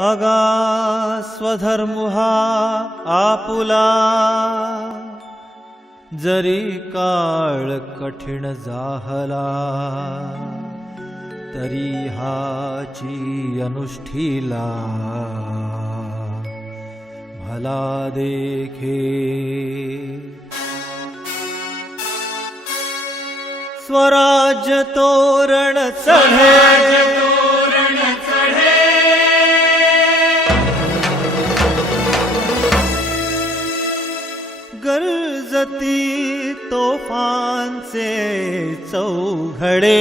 अगा स्वधर्मुहा आपुला. जरी काळ कठीण जाहला तरी हाची अनुष्ठीला. भला देखे. स्वराज्य तोरण चढे. जती तोफांचे चौघडे.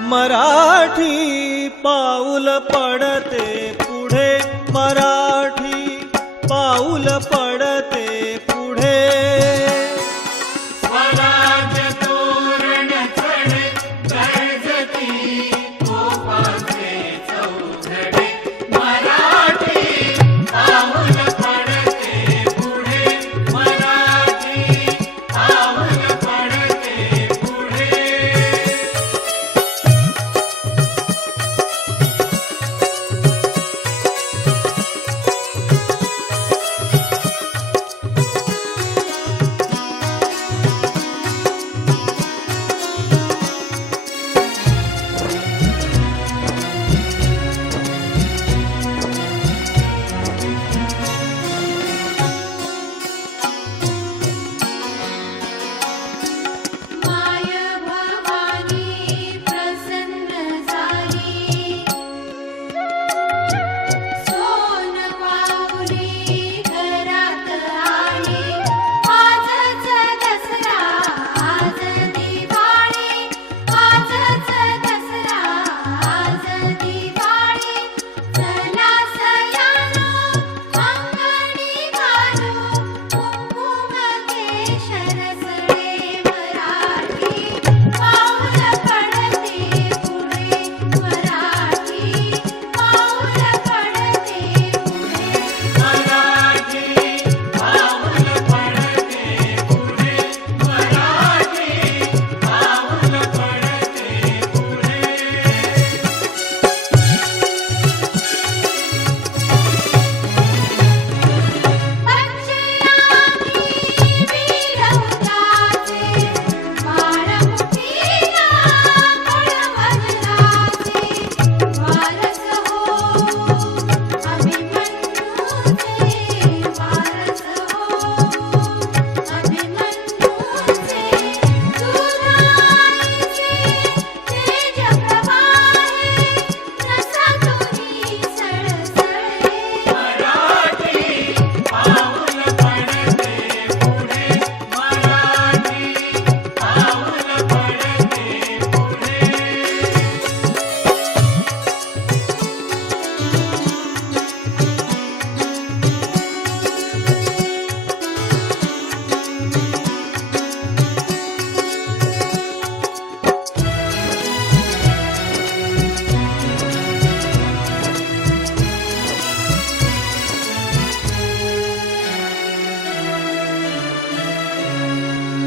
मराठी पाऊल पडते पुढे. मराठी पाऊल पडते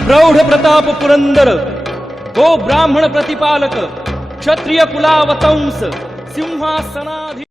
प्रौढ प्रताप पुरंदर गो ब्राह्मण प्रतिपालक क्षत्रिय कुलावतंस सिंहासनाधी